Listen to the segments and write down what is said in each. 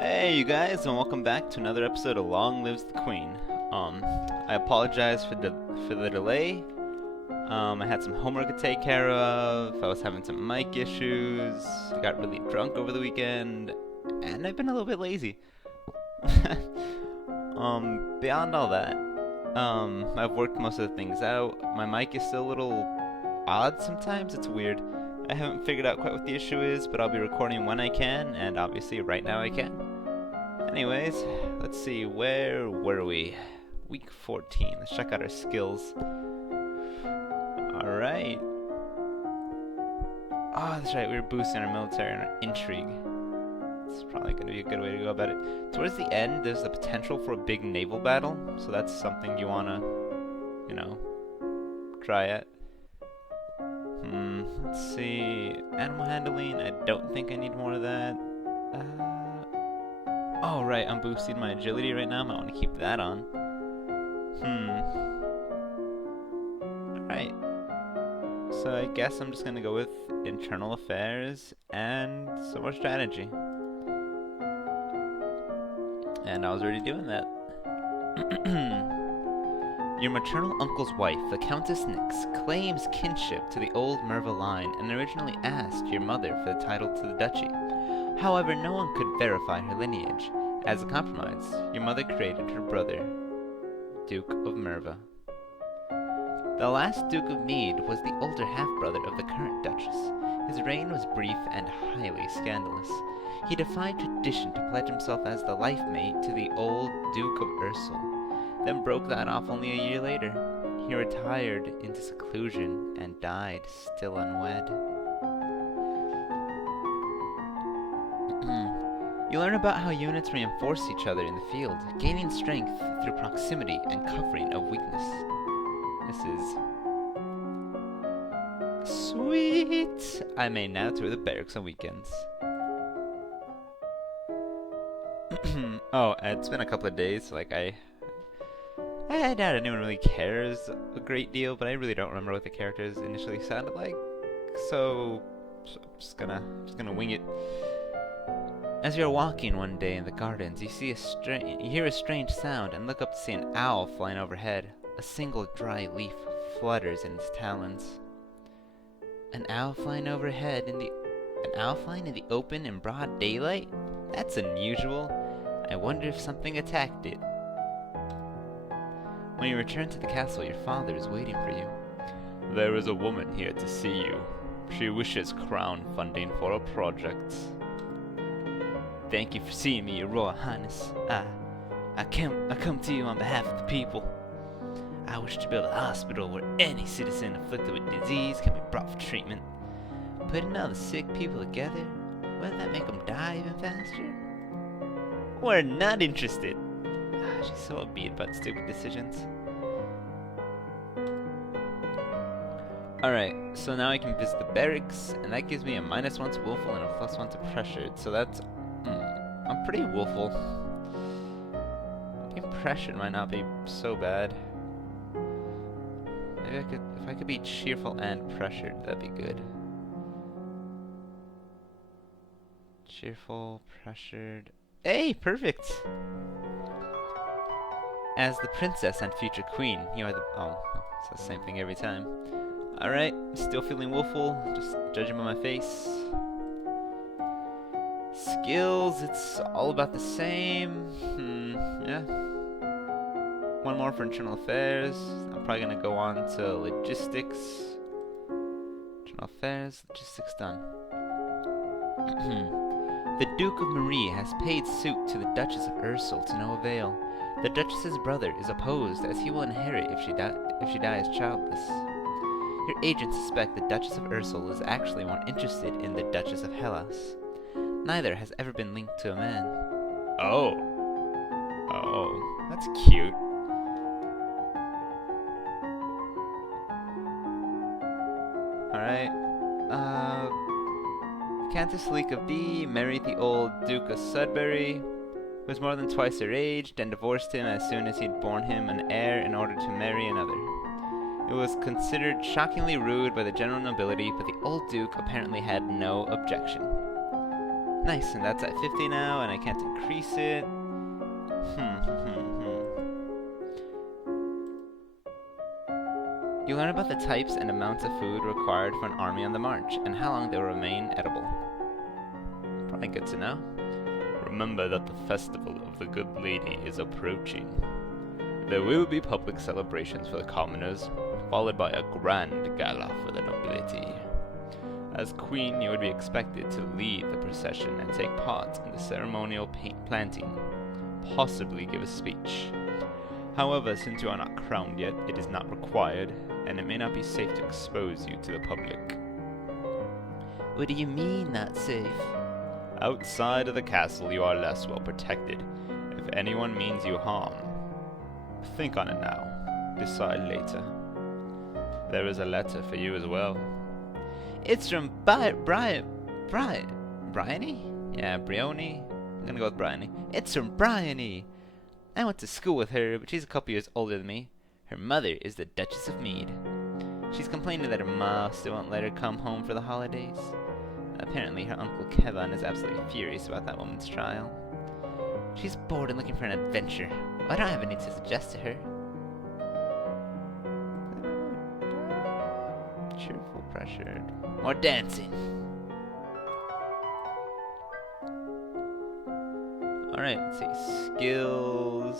Hey, you guys, and welcome back to another episode of Long Lives the Queen. I apologize for the delay. I had some homework to take care of. I was having some mic issues. I got really drunk over the weekend, and I've been a little bit lazy. Beyond all that, I've worked most of the things out. My mic is still a little odd sometimes. It's weird. I haven't figured out quite what the issue is, but I'll be recording when I can, and obviously right now I can. Anyways, let's see, where were we? Week 14. Let's check out our skills. Alright. Oh, that's right, we were boosting our military and our intrigue. It's probably going to be a good way to go about it. Towards the end, there's the potential for a big naval battle, so that's something you want to, try at. Let's see. Animal handling, I don't think I need more of that. Oh, right, I'm boosting my agility right now. I might want to keep that on. Alright. So I guess I'm just going to go with internal affairs and some more strategy. And I was already doing that. Your maternal uncle's wife, the Countess Nyx, claims kinship to the old Merva line and originally asked your mother for the title to the duchy. However, no one could verify her lineage. As a compromise, your mother created her brother, Duke of Merva. The last Duke of Mead was the older half-brother of the current Duchess. His reign was brief and highly scandalous. He defied tradition to pledge himself as the life mate to the old Duke of Ursul, then broke that off only a year later. He retired into seclusion and died still unwed. You learn about how units reinforce each other in the field, gaining strength through proximity and covering of weakness. This is sweet! I may now tour the barracks on weekends. Oh, it's been a couple of days, so I doubt anyone really cares a great deal, but I really don't remember what the characters initially sounded like, so I'm just gonna wing it. As you're walking one day in the gardens, you hear a strange sound and look up to see an owl flying overhead. A single dry leaf flutters in its talons. An owl flying in the open in broad daylight? That's unusual. I wonder if something attacked it. When you return to the castle, your father is waiting for you. There is a woman here to see you. She wishes crown funding for a project. Thank you for seeing me, Your Royal Highness. I come to you on behalf of the people. I wish to build a hospital where any citizen afflicted with disease can be brought for treatment. Putting all the sick people together, wouldn't that make them die even faster? We're not interested. She's so upbeat about stupid decisions. Alright, so now I can visit the barracks, and that gives me a -1 to willful and a +1 to pressured, so that's... I'm pretty willful. Being pressured might not be so bad. Maybe if I could be cheerful and pressured, that'd be good. Cheerful, pressured... Hey, perfect! As the princess and future queen, you are the... Oh, it's the same thing every time. Alright, still feeling willful, just judging by my face. Skills, it's all about the same. Yeah. One more for internal affairs. I'm probably gonna go on to logistics. Internal affairs, logistics done. The Duke of Marie has paid suit to the Duchess of Ursul to no avail. The Duchess's brother is opposed, as he will inherit if she dies childless. Your agents suspect the Duchess of Ursul is actually more interested in the Duchess of Hellas. Neither has ever been linked to a man. Oh, that's cute. Alright, Countess Leek of D married the old Duke of Sudbury, who was more than twice her age, and divorced him as soon as he'd borne him an heir in order to marry another. It was considered shockingly rude by the general nobility, but the old Duke apparently had no objection. Nice, and that's at 50 now, and I can't increase it. You learn about the types and amounts of food required for an army on the march, and how long they will remain edible. Probably good to know. Remember that the festival of the Good Lady is approaching. There will be public celebrations for the commoners, followed by a grand gala for the nobility. As queen, you would be expected to lead the procession and take part in the ceremonial planting, possibly give a speech. However, since you are not crowned yet, it is not required, and it may not be safe to expose you to the public. What do you mean, not safe? Outside of the castle, you are less well protected, if anyone means you harm. Think on it now. Decide later. There is a letter for you as well. It's from Bryony? Yeah, Briony. I'm gonna go with Bryony. It's from Bryony. I went to school with her, but she's a couple years older than me. Her mother is the Duchess of Mead. She's complaining that her ma still won't let her come home for the holidays. Apparently her uncle Kevin is absolutely furious about that woman's trial. She's bored and looking for an adventure. I don't have any to suggest to her. Cheerful, pressured. More dancing. Alright, let's see. Skills.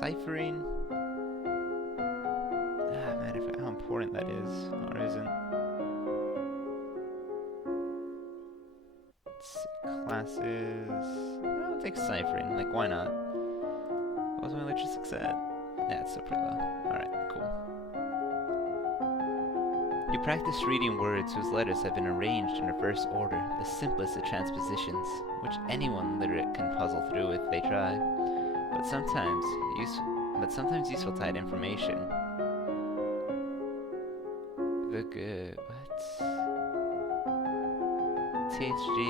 Ciphering. Ah, man, I forgot how important that is. Or isn't. Let's see. Classes. I'll take ciphering. Like, why not? What was my electric at? Yeah, it's still pretty low. Alright, cool. You practice reading words whose letters have been arranged in reverse order, the simplest of transpositions, which anyone literate can puzzle through if they try. But sometimes useful to hide information. The good. What? THG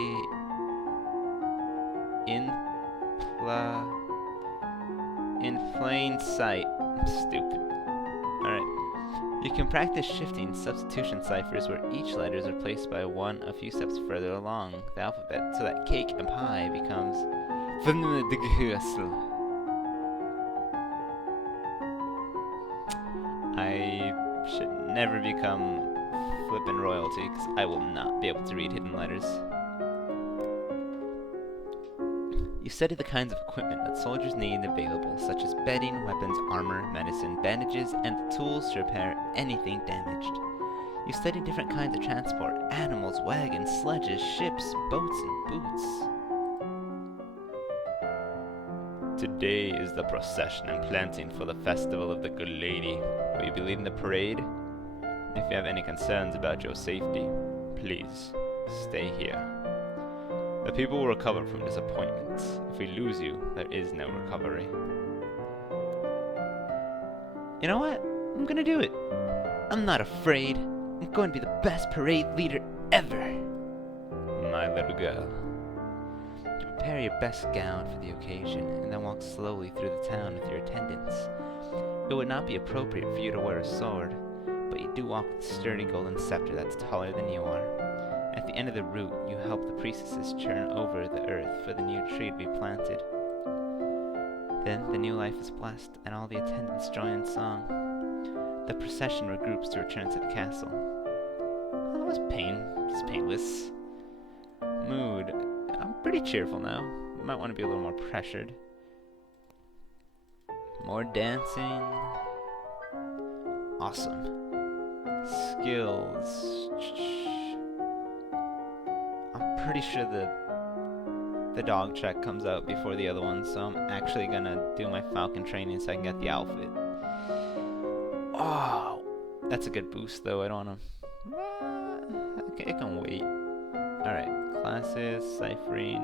in plain sight. I'm stupid. Alright. You can practice shifting substitution ciphers where each letter is replaced by one a few steps further along the alphabet, so that cake and pie becomes I should never become flippin' royalty, because I will not be able to read hidden letters. You study the kinds of equipment that soldiers need available, such as bedding, weapons, armor, medicine, bandages, and the tools to repair anything damaged. You study different kinds of transport, animals, wagons, sledges, ships, boats, and boots. Today is the procession and planting for the festival of the Good Lady. Will you be leading the parade? If you have any concerns about your safety, please stay here. The people will recover from disappointments. If we lose you, there is no recovery. You know what? I'm gonna do it. I'm not afraid. I'm going to be the best parade leader ever. My little girl. You prepare your best gown for the occasion, and then walk slowly through the town with your attendants. It would not be appropriate for you to wear a sword, but you do walk with a sturdy golden scepter that's taller than you are. At the end of the route, you help the priestesses churn over the earth for the new tree to be planted. Then the new life is blessed, and all the attendants join in song. The procession regroups to return to the castle. Oh, that was just painless. Mood. I'm pretty cheerful now. Might want to be a little more pressured. More dancing. Awesome. Skills. I'm pretty sure the dog check comes out before the other one, so I'm actually gonna do my falcon training so I can get the outfit. Oh, that's a good boost though. I don't wanna. Okay, it can wait. Alright, classes, ciphering,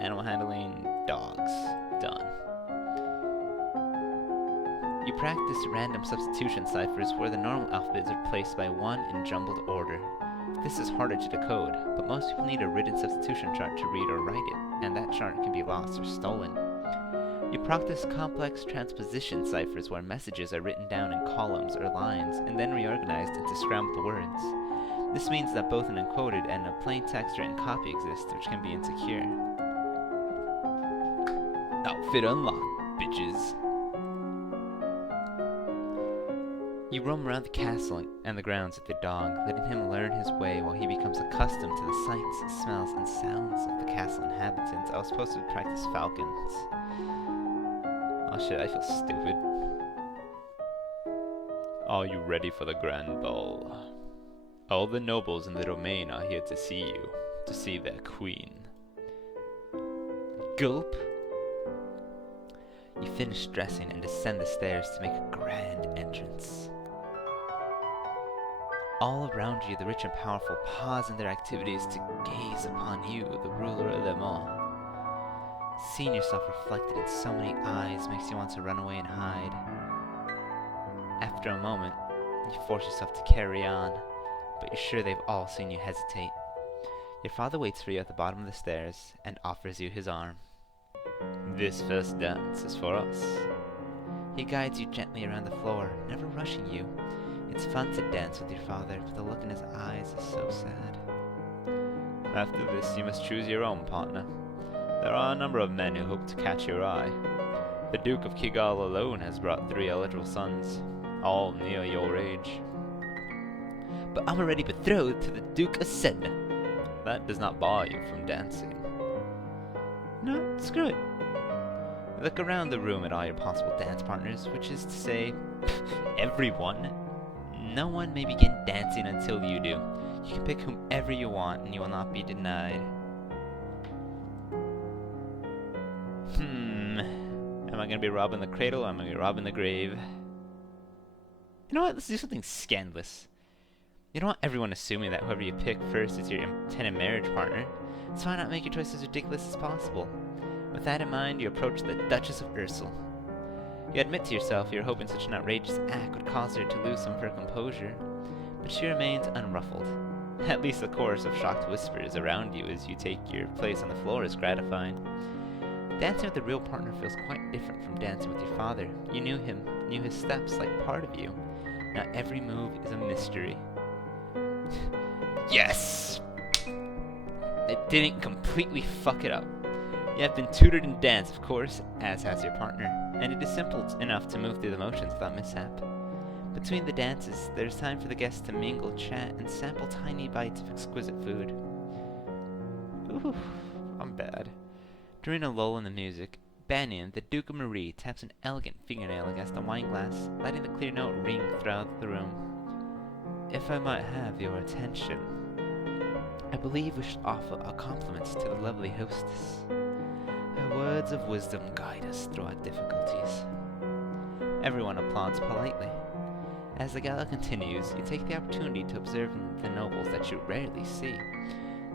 animal handling, dogs. Done. You practice random substitution ciphers where the normal alphabet is replaced by one in jumbled order. This is harder to decode, but most people need a written substitution chart to read or write it, and that chart can be lost or stolen. You practice complex transposition ciphers where messages are written down in columns or lines and then reorganized into scrambled words. This means that both an encoded and a plain text written copy exist, which can be insecure. Outfit unlocked, bitches. You roam around the castle and the grounds with your dog, letting him learn his way while he becomes accustomed to the sights, smells, and sounds of the castle inhabitants. I was supposed to practice falcons. Oh shit, I feel stupid. Are you ready for the grand ball? All the nobles in the domain are here to see you, to see their queen. Gulp. You finish dressing and descend the stairs to make a grand entrance. All around you, the rich and powerful pause in their activities to gaze upon you, the ruler of them all. Seeing yourself reflected in so many eyes makes you want to run away and hide. After a moment, you force yourself to carry on, but you're sure they've all seen you hesitate. Your father waits for you at the bottom of the stairs and offers you his arm. This first dance is for us. He guides you gently around the floor, never rushing you. It's fun to dance with your father, but the look in his eyes is so sad. After this, you must choose your own partner. There are a number of men who hope to catch your eye. The Duke of Kigal alone has brought 3 eligible sons, all near your age. But I'm already betrothed to the Duke of Sedna. That does not bar you from dancing. No, screw it. Look around the room at all your possible dance partners, which is to say, everyone. No one may begin dancing until you do. You can pick whomever you want and you will not be denied. Am I going to be robbing the cradle or am I going to be robbing the grave? You know what? Let's do something scandalous. You don't want everyone assuming that whoever you pick first is your intended marriage partner, so why not make your choice as ridiculous as possible? With that in mind, you approach the Duchess of Ursel. You admit to yourself you're hoping such an outrageous act would cause her to lose some of her composure, but she remains unruffled. At least the chorus of shocked whispers around you as you take your place on the floor is gratifying. Dancing with a real partner feels quite different from dancing with your father. You knew him, knew his steps like part of you. Now every move is a mystery. Yes! I didn't completely fuck it up. You have been tutored in dance, of course, as has your partner, and it is simple enough to move through the motions without mishap. Between the dances, there's time for the guests to mingle, chat, and sample tiny bites of exquisite food. Ooh, I'm bad. During a lull in the music, Banyan, the Duke of Marie, taps an elegant fingernail against a wine glass, letting the clear note ring throughout the room. If I might have your attention, I believe we should offer our compliments to the lovely hostess. Her words of wisdom guide us through our difficulties. Everyone applauds politely. As the gala continues, you take the opportunity to observe the nobles that you rarely see.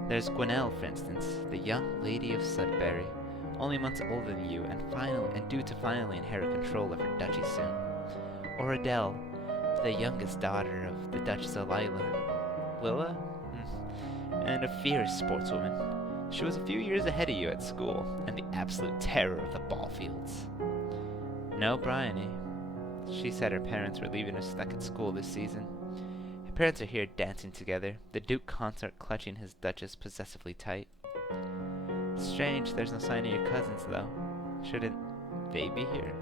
There's Gwenelle, for instance, the young lady of Sudbury, only months older than you and due to finally inherit control of her duchy soon. Or Adele, the youngest daughter of the Duchess of Lilla? And a fierce sportswoman. She was a few years ahead of you at school, and the absolute terror of the ball fields. No Bryony. She said her parents were leaving her stuck at school this season. Her parents are here dancing together, the Duke consort clutching his Duchess possessively tight. Strange there's no sign of your cousins, though. Shouldn't they be here?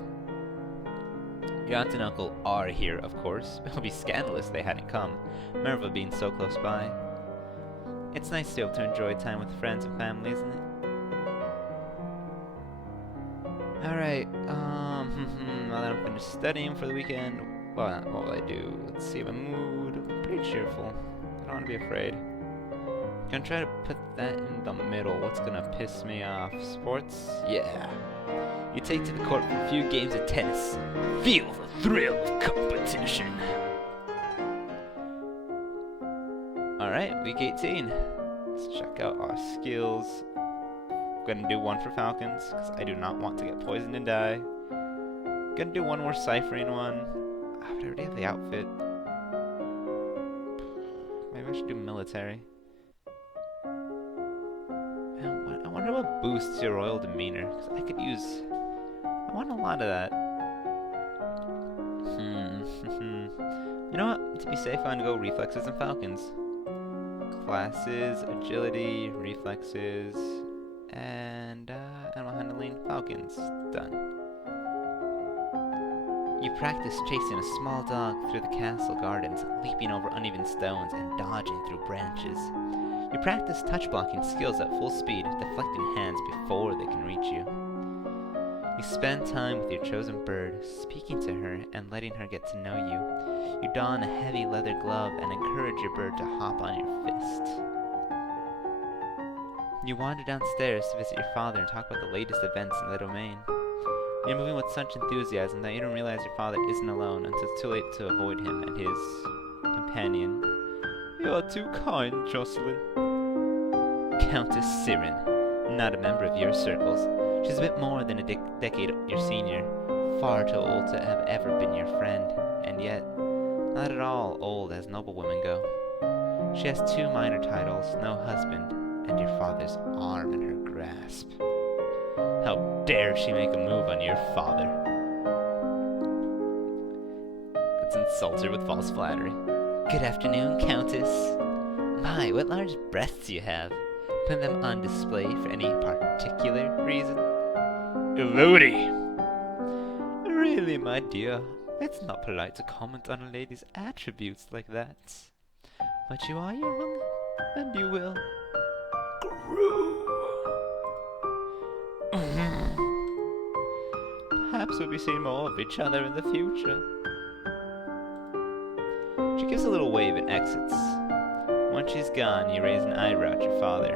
Your aunt and uncle are here, of course. It would be scandalous they hadn't come, Merva being so close by. It's nice to be able to enjoy time with friends and family, isn't it? Alright, now that I'm finished studying for the weekend, what will I do? Let's see my mood. I'm pretty cheerful. I don't want to be afraid. Gonna try to put that in the middle. What's gonna piss me off? Sports? Yeah. You take to the court for a few games of tennis. Feel the thrill of competition. Alright, week 18. Let's check out our skills. Gonna do one for Falcons, because I do not want to get poisoned and die. Gonna do one more ciphering one. I already have the outfit. Maybe I should do military. I wonder what boosts your royal demeanor, because I could use... I want a lot of that. You know what? To be safe, I'm gonna go reflexes and Falcons. classes, agility, reflexes, and animal handling, falcons. Done. You practice chasing a small dog through the castle gardens, leaping over uneven stones and dodging through branches. You practice touch-blocking skills at full speed, deflecting hands before they can reach you. You spend time with your chosen bird, speaking to her and letting her get to know you. You don a heavy leather glove and encourage your bird to hop on your fist. You wander downstairs to visit your father and talk about the latest events in the domain. You're moving with such enthusiasm that you don't realize your father isn't alone until it's too late to avoid him and his companion. You're too kind, Jocelyn. Countess Siren, not a member of your circles. She's a bit more than a decade your senior, far too old to have ever been your friend, and yet not at all old as noblewomen go. She has 2 minor titles, no husband, and your father's arm in her grasp. How dare she make a move on your father? Let's insult her with false flattery. Good afternoon, Countess. My, what large breasts you have. Put them on display for any particular reason? Elodie! Really, my dear, it's not polite to comment on a lady's attributes like that. But you are young, and you will grow. Perhaps we'll be seeing more of each other in the future. She gives a little wave and exits. Once she's gone, you raise an eyebrow at your father.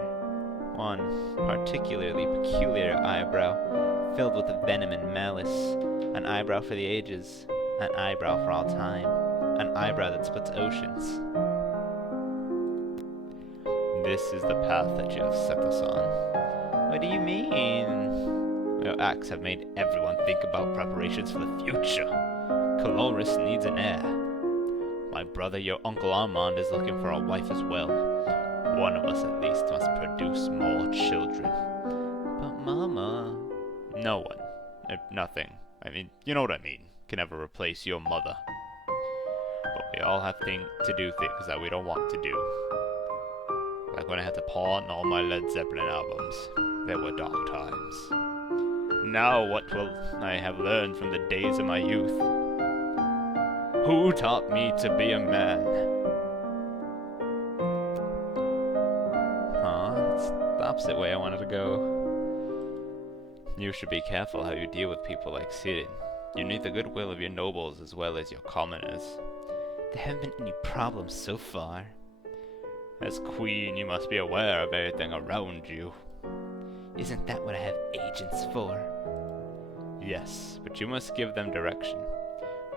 One particularly peculiar eyebrow, filled with venom and malice. An eyebrow for the ages. An eyebrow for all time. An eyebrow that splits oceans. This is the path that you have set us on. What do you mean? Your acts have made everyone think about preparations for the future. Caloris needs an heir. My brother, your Uncle Armand, is looking for a wife as well. One of us at least must produce more children. But Mama... No one. Nothing. I mean, you know what I mean. Can ever replace your mother. But we all have to do things that we don't want to do. Like when I had to pawn all my Led Zeppelin albums. They were dark times. Now what will I have learned from the days of my youth? Who taught me to be a man? That's the opposite way I wanted to go. You should be careful how you deal with people like Sirin. You need the goodwill of your nobles as well as your commoners. There haven't been any problems so far. As queen, you must be aware of everything around you. Isn't that what I have agents for? Yes, but you must give them direction.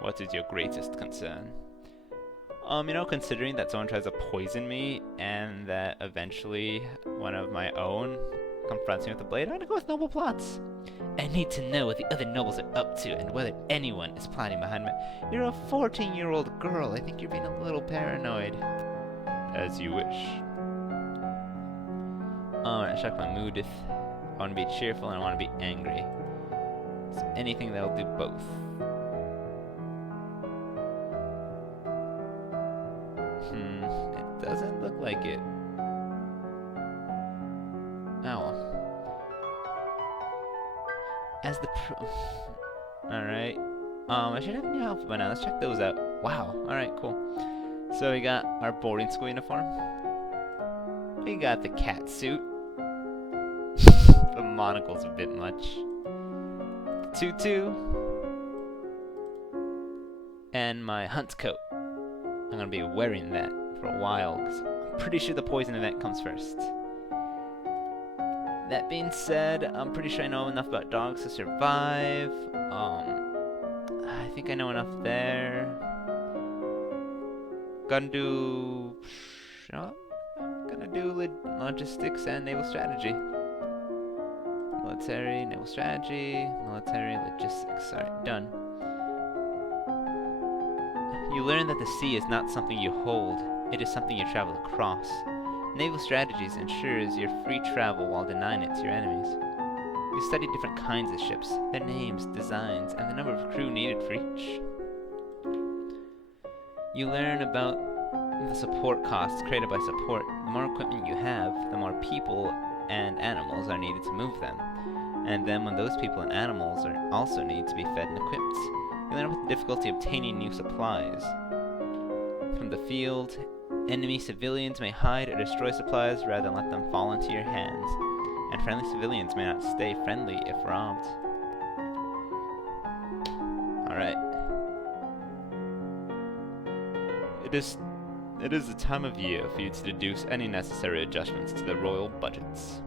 What is your greatest concern? Considering that someone tries to poison me and that eventually one of my own confronts me with a blade, I'm gonna go with noble plots. I need to know what the other nobles are up to and whether anyone is plotting behind me. You're a 14-year-old girl. I think you're being a little paranoid. As you wish. I check my mood if I want to be cheerful and I want to be angry. So anything that'll do both. It doesn't look like it. Oh. As the Alright. I should have a new outfit by now. Let's check those out. Wow. Alright, cool. So we got our boarding school uniform. We got the cat suit. The monocle's a bit much. Tutu. And my hunt coat. I'm gonna be wearing that for a while, because I'm pretty sure the poison event comes first. That being said, I'm pretty sure I know enough about dogs to survive. I think I know enough there. Gonna do logistics and naval strategy. Military, naval strategy, military, logistics. Alright, done. You learn that the sea is not something you hold, it is something you travel across. Naval strategies ensures your free travel while denying it to your enemies. You study different kinds of ships, their names, designs, and the number of crew needed for each. You learn about the support costs created by support. The more equipment you have, the more people and animals are needed to move them. And then when those people and animals are also need to be fed and equipped, you'll end up with the difficulty obtaining new supplies. From the field, enemy civilians may hide or destroy supplies rather than let them fall into your hands, and friendly civilians may not stay friendly if robbed. Alright. It is the time of year for you to deduce any necessary adjustments to the royal budgets.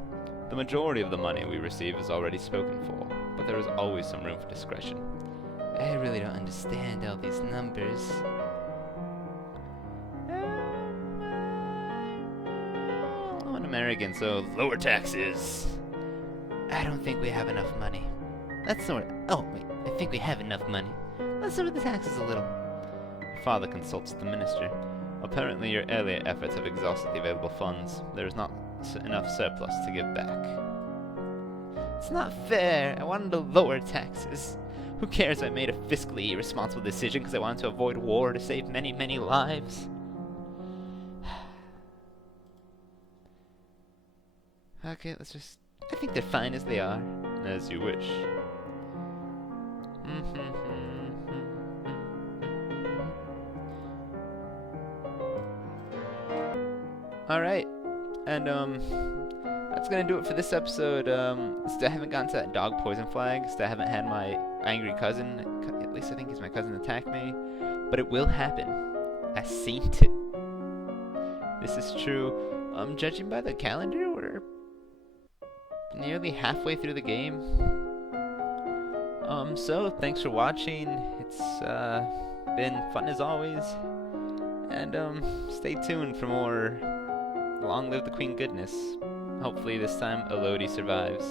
The majority of the money we receive is already spoken for, but there is always some room for discretion. I really don't understand all these numbers. I'm an American, so lower taxes. I don't think we have enough money. Oh, wait, I think we have enough money. Let's lower the taxes a little. Your father consults the minister. Apparently your earlier efforts have exhausted the available funds. There is not enough surplus to give back. It's not fair. I wanted to lower taxes. Who cares if I made a fiscally irresponsible decision because I wanted to avoid war to save many, many lives? Okay, I think they're fine as they are. As you wish. Alright, and that's gonna do it for this episode. Still haven't gotten to that dog poison flag, still haven't had my angry cousin, at least I think he's my cousin, attack me, but it will happen. I seen it. This is true. Judging by the calendar, we're nearly halfway through the game. So thanks for watching. It's been fun as always, and stay tuned for more Long Live the Queen goodness. Hopefully this time Elodie survives.